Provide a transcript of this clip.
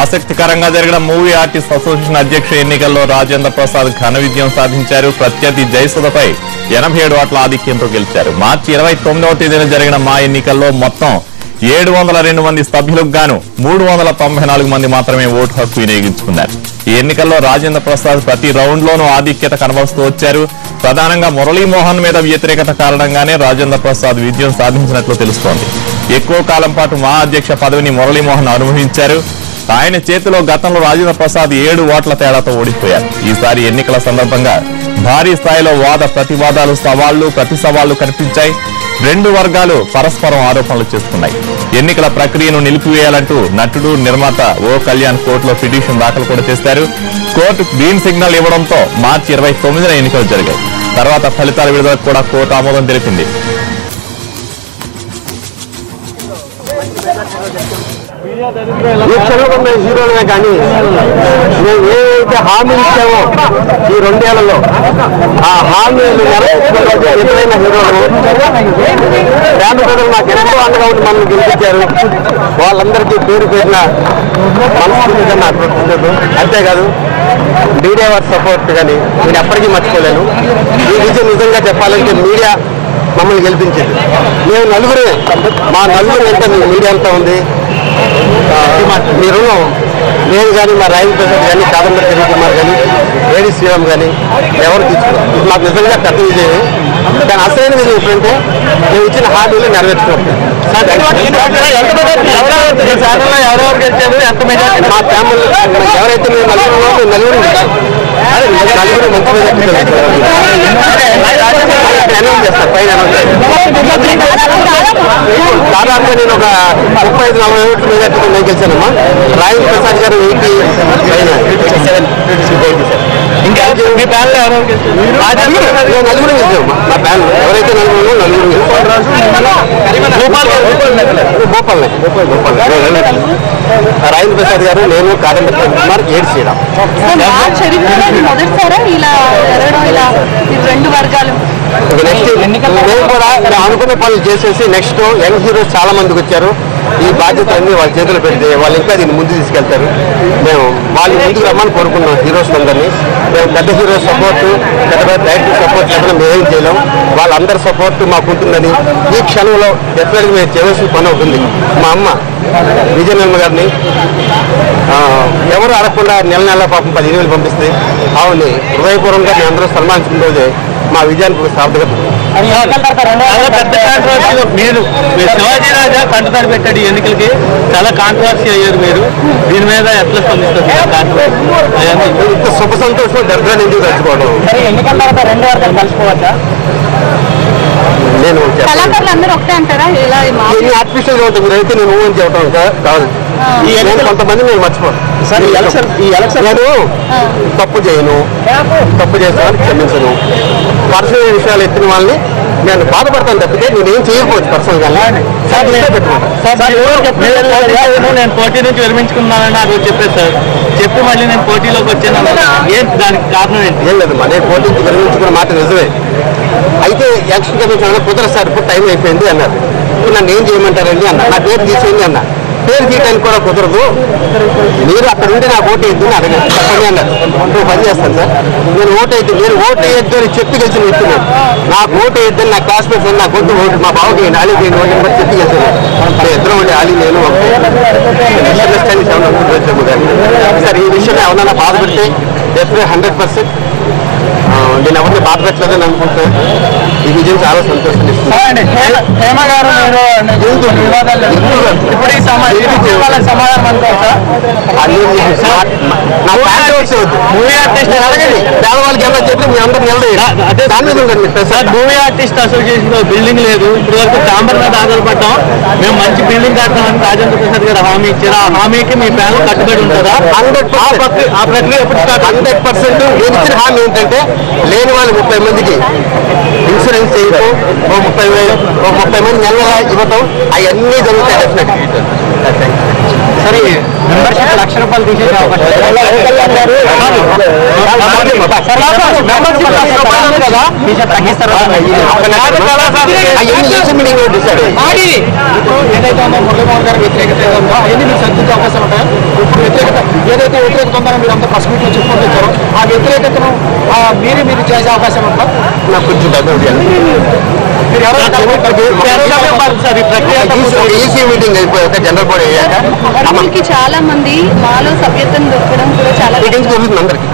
ఆసక్తికరంగా జరిగిన movie artist association అధ్యక్ష ఎన్నికల్లో రాజేంద్ర ప్రసాద్ ఘన విజయం సాధించారు. ప్రత్యర్థి జయసుధపై 87 ఓట్ల ఆధిక్యంతో గెలిచారు. మార్చి 29వ తేదీన జరిగిన మా ఎన్నికల్లో మొత్తం 702 మంది సభ్యులకు గాను 394 మంది మాత్రమే ఓటు హక్కు వినియోగించుకున్నారు. ఈ ఎన్నికల్లో రాజేంద్ర ప్రసాద్ ప్రతి రౌండ్ లోనూ ఆధిక్యత కనబరుస్తూ వచ్చారు. ప్రధానంగా మురళీమోహన్ మీద వ్యతిరేకత కారణంగానే రాజేంద్ర ప్రసాద్ విజయం సాధించినట్లు తెలుస్తోంది. ఎక్కువ కాలం పాటు మా అధ్యక్ష పదవిని మురళీమోహన్ అనుభవించారు. ఆయన చేతిలో గతంలో రాజేంద్ర ప్రసాద్ 7 ఓట్ల తేడాతో ఓడిపోయారు. ఈసారి ఎన్నికల సందర్భంగా భారీ స్థాయిలో వాద ప్రతివాదాలు, సవాళ్లు ప్రతి సవాళ్లు కనిపించాయి. రెండు వర్గాలు పరస్పరం ఆరోపణలు చేస్తున్నాయి. ఎన్నికల ప్రక్రియను నిలిపివేయాలంటూ నటుడు, నిర్మాత ఓ కళ్యాణ్ కోర్టులో పిటిషన్ దాఖలు కూడా చేశారు. కోర్టు గ్రీన్ సిగ్నల్ ఇవ్వడంతో మార్చి 29న ఎన్నికలు జరిగాయి. తర్వాత ఫలితాల విడుదలకు కూడా కోర్టు ఆమోదం తెలిపింది. ఈ క్షణంలో మేము హీరోలమే కానీ మేము ఏదైతే హామీ ఇచ్చామో ఈ 2 ఏళ్లలో ఆ హామీలు ఎదురైన హీరోలు ఫ్యామిలీ ప్రజలు నాకు ఎంతో అండగా ఉండి మనల్ని గెలిపించారు. వాళ్ళందరికీ పేరు పేరున మనస్ఫూర్తిగా నాకు కృతజ్ఞతలు. అంతేకాదు మీడియా వారి సపోర్ట్ కానీ నేను ఎప్పటికీ మర్చిపోలేను. ఈ విజయం నిజంగా చెప్పాలంటే మీడియా మమ్మల్ని గెలిపించింది. మేము నలుగురే, మా నలుగురు ఎంత మీడియా అంతా ఉంది. మీరు నేను కానీ మా రాయల్ ప్రసాద్ కానీ కాదంబరి తిరుగుతున్నారు కానీ వేడి శ్రీరామ్ కానీ ఎవరు తీసుకున్నారు. ఇది మాకు నిజంగా పెద్ద విజయం. దాని అసలైన విజయం ఎప్పుడంటే మేము ఇచ్చిన హామీలు నెరవేర్చుకోవాలి. మా ఫ్యామిలీ ఎవరైతే మేము నలుగురు మంచి చేస్తారు పైన దాదాపుగా నేను ఒక 35-40 ఓట్ల మెజార్టీతో నేను గెలిచానమ్మా. రాయల్ ప్రసాద్ గారు 87 ఇంకా మీ ప్యాన్లో నలుగురు గెలిచామమ్మా. మా ప్యాన్ ఎవరైతే నలుగురు భోపాల్ రాయల్ ప్రసాద్ గారు, నేను కాదంబరి కుమార్, ఏడు శ్రీరామ్. నెక్స్ట్ మేము కూడా అనుకున్న పనులు చేసేసి నెక్స్ట్ యంగ్ హీరోస్ చాలా మందికి వచ్చారు. ఈ బాధ్యత అన్ని వాళ్ళ చేతులు పెడితే వాళ్ళు ఇంకా దీన్ని ముందు తీసుకెళ్తారు. మేము వాళ్ళు ముందుకు రమ్మని కోరుకున్నాం హీరోస్ అందరినీ. మేము పెద్ద హీరోస్ సపోర్టు, పెద్ద పెద్ద డైరెక్టర్ సపోర్ట్ ఎక్కడ మేమేం చేయలేం. వాళ్ళందరి సపోర్ట్ మాకు ఉంటుందని ఈ క్షణంలో డెఫినెట్గా మేము చేయవలసిన పని అవుతుంది. మా అమ్మ విజయనమ్మ గారిని ఎవరు అడగకుండా నెల పాపం 15,000 పంపిస్తే ఆవిడని హృదయపూర్వకంగా మేము అందరూ సన్మానించిన రోజే మా విజయానికి సార్థకత. మీరు శివాజీ రాజా కంటతడి పెట్టాడు. ఈ ఎన్నికలకి చాలా కాంట్రవర్సీ అయ్యారు. మీరు దీని మీద ఎట్లా స్పందిస్తారు? ఇంత శుభ సంతోషం దర్శనం ఎందుకు తెచ్చుకోవడం? ఎన్నికల తర్వాత 2 వర్గాలు కలిసిపోవచ్చా? నేను ఆర్టిఫిషియల్ గా ఉంటుంది. మీరైతే నేను ఊహని చెప్పడం కాదు. కొంతమంది నేను మర్చిపోను. నేను తప్పు చేయను, తప్పు చేస్తానని క్షమించను. పర్సనల్ విషయాలు ఎత్తిన వాళ్ళని నేను బాధపడతాను తప్పితే నేనేం చేయకపోవచ్చు పర్సనల్ గా. నేను పోటీ నుంచి విరమించుకున్నానని అది చెప్పేది సార్. చెప్పి మళ్ళీ నేను పోటీలోకి వచ్చాను. ఏంటి దానికి కారణం ఏంటి? ఏం లేదు, నేను పోటీ నుంచి విరమించుకున్న మాట నిజమే. అయితే ఎలక్షన్ కమిషన్ కుదరదు సార్, ఇప్పుడు టైం అయిపోయింది అన్నారు. ఇప్పుడు నన్ను ఏం చేయమంటారండి అన్న. నా పేరు తీసేయండి అన్న. పేరు తీయడానికి కూడా కుదరదు, మీరు అక్కడ ఉండి నాకు ఓటు వేయద్దు అని అడగండి చెప్పండి అన్నారు. నువ్వు పని చేస్తాను సార్, నేను ఓటు వేయద్దు, నేను ఓటు వేయద్దు అని చెప్పి గెలిచిన వ్యక్తి. నాకు ఓటు వేయద్దని నా క్లాస్మేట్స్ అని నాకు ఓటు మా బావకి ఆలీ చేయండి ఓటు కూడా చెప్పి గెలిచాను. ఇద్దరం ఉండి ఆలీ నేను సార్. ఈ విషయం ఎవరన్నా బాధ పెడితే డెఫినెట్ 100% నేను ఎవరిని బాధ పెట్టలేదని అనుకుంటే ఈ విజయం చాలా సంతోషం ఇస్తుంది. పేదవాళ్ళకి ఏమన్నా చెప్పి మీ అందరూ మూవీ ఆర్టిస్ట్ అసోసియేషన్ బిల్డింగ్ లేదు. ఇప్పుడు వరకు ఛాంబర్ మీద ఆధారపడ్డాం. మేము మంచి బిల్డింగ్ కడతామని రాజేంద్ర ప్రసాద్ గారు హామీ ఇచ్చారు. ఆ హామీకి మీ ప్యానల్ కట్టుబడి ఉంటుందా? ఆ ప్రక్రియ ఎప్పుడు 100%. నేను ఇచ్చిన హామీ ఏంటంటే లేని వాళ్ళు 30 మందికి ఇన్సూరెన్స్ చేయటం, 30 మంది నెల ఇవ్వటం, అవన్నీ జరుగుతాయి డెఫినెట్. సరే మెంబర్షిప్ ₹1,00,000 తీసేసే అవకాశం ఏదైతే ఉందో మురళీమోహన్ గారి వ్యతిరేకత ఉందో అవన్నీ మీరు సర్దించే అవకాశం ఉంటాయి. ఇప్పుడు ఏదైతే వ్యతిరేకత ఉందో మీరు అంతా ఫస్ట్ మీట్లో చెప్పుకుంటూ వచ్చారో ఆ వ్యతిరేకతను మీరు చేసే అవకాశం ఉందా? నాకు కొంచెం ఈసీ మీటింగ్ అయిపోయాక జనరల్ బాడీ అయ్యాక మనకి చాలా మంది మాలో సభ్యత్వం దొరకడం కూడా చాలా మీటింగ్స్ జరుగుతుంది అందరికీ.